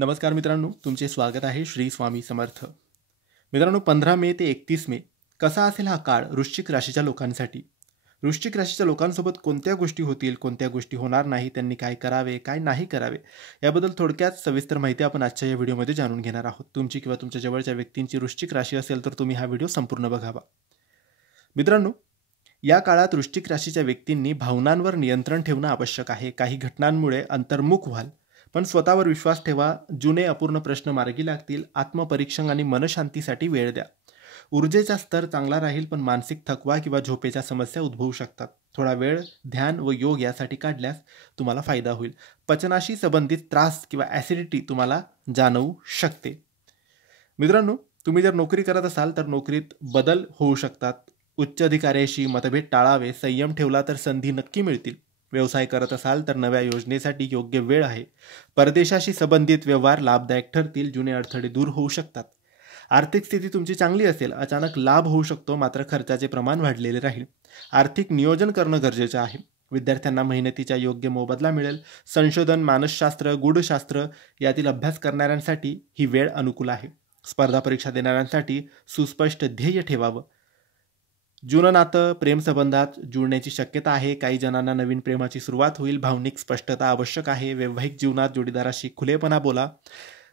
नमस्कार मित्रांनो, तुमचे स्वागत आहे श्री स्वामी समर्थ. मित्रांनो, 15 मे ते 31 मे कसा असेल हा काळ वृश्चिक राशीच्या लोकांसाठी? वृश्चिक राशीच्या लोकांसोबत कोणत्या गोष्टी होतील, कोणत्या गोष्टी होणार नाही, त्यांनी काय करावे, काय नाही करावे, याबद्दल थोडक्यात सविस्तर माहिती आपण आजच्या या व्हिडिओमध्ये जाणून घेणार आहोत. तुमची किंवा तुमच्या जवळच्या व्यक्तींची वृश्चिक राशी असेल तर तुम्ही हा व्हिडिओ संपूर्ण बघावा. मित्रांनो, या काळात वृश्चिक राशीच्या व्यक्तींनी भावनांवर नियंत्रण ठेवणं आवश्यक आहे. काही घटनांमुळे अंतर्मुख व्हाल, पण स्वतःवर विश्वास ठेवा. जुने अपूर्ण प्रश्न मार्गी लागतील. आत्मपरीक्षण आणि मनशांतीसाठी वेळ द्या. ऊर्जेचा स्तर चांगला राहील, पण मानसिक थकवा किंवा झोपेच्या समस्या उद्भवू शकतात. थोडा वेळ ध्यान व योग यासाठी काढल्यास तुम्हाला फायदा होईल. पचनाशी संबंधित त्रास किंवा ॲसिडिटी तुम्हाला जाणवू शकते. मित्रांनो, तुम्ही जर नोकरी करत असाल तर नोकरीत बदल होऊ शकतात. उच्च अधिकाऱ्याशी मतभेद टाळावे. संयम ठेवला तर संधी नक्की मिळतील. व्यवसाय करत असाल तर नव्या योजनेसाठी योग्य वेळ आहे. परदेशाशी संबंधित व्यवहार लाभदायक ठरतील. जुने अडथळे दूर होऊ शकतात. आर्थिक स्थिती तुमची चांगली असेल. अचानक लाभ होऊ शकतो, मात्र खर्चाचे प्रमाण वाढलेले राहील. आर्थिक नियोजन करणं गरजेचं आहे. विद्यार्थ्यांना मेहनतीचा योग्य मोबदला मिळेल. संशोधन, मानसशास्त्र, गूढशास्त्र यातील अभ्यास करणाऱ्यांसाठी ही वेळ अनुकूल आहे. स्पर्धा परीक्षा देणाऱ्यांसाठी सुस्पष्ट ध्येय ठेवावं. जुनं नातं प्रेमसंबंधात जुळण्याची शक्यता आहे. काही जणांना नवीन प्रेमाची सुरुवात होईल. भावनिक स्पष्टता आवश्यक आहे. वैवाहिक जीवनात जोडीदाराशी खुलेपणा बोला.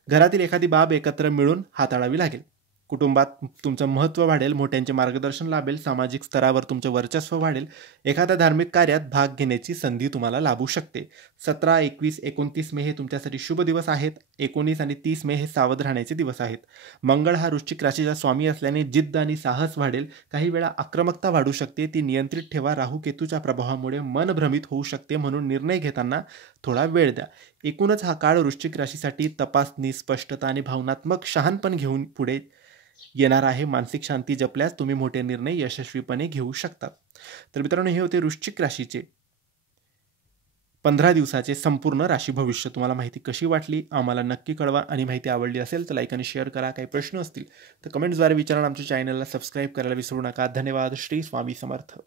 घरातील एखादी बाब एकत्र मिळून हाताळावी लागेल. कुटुंबात तुमचं महत्त्व वाढेल. मोठ्यांचे मार्गदर्शन लाभेल. सामाजिक स्तरावर तुमचं वर्चस्व वाढेल. एखाद्या धार्मिक कार्यात भाग घेण्याची संधी तुम्हाला लाभू शकते. 17, 21, 29 मे हे तुमच्यासाठी शुभ दिवस आहेत. 19 आणि 30 मे हे सावध राहण्याचे दिवस आहेत. मंगळ हा वृश्चिक राशीचा स्वामी असल्याने जिद्द आणि साहस वाढेल. काही वेळा आक्रमकता वाढू शकते, ती नियंत्रित ठेवा. राहू केतूच्या प्रभावामुळे मन भ्रमित होऊ शकते, म्हणून निर्णय घेताना थोडा वेळ द्या. एकूणच हा काळ वृश्चिक राशीसाठी तपासणी, स्पष्टता आणि भावनात्मक शहाणपण घेऊन पुढे येणार आहे. मानसिक शांती जपल्यास तुम्ही मोठे निर्णय यशस्वीपणे घेऊ शकता. तर मित्रांनो, हे होते वृश्चिक राशीचे 15 दिवसाचे संपूर्ण राशी भविष्य. तुम्हाला माहिती कशी वाटली आम्हाला नक्की कळवा, आणि माहिती आवडली असेल तर लाईक आणि शेअर करा. काही प्रश्न असतील तर कमेंट्सद्वारे विचारा. आमच्या चॅनलला सबस्क्राईब करायला विसरू नका. धन्यवाद. श्री स्वामी समर्थ.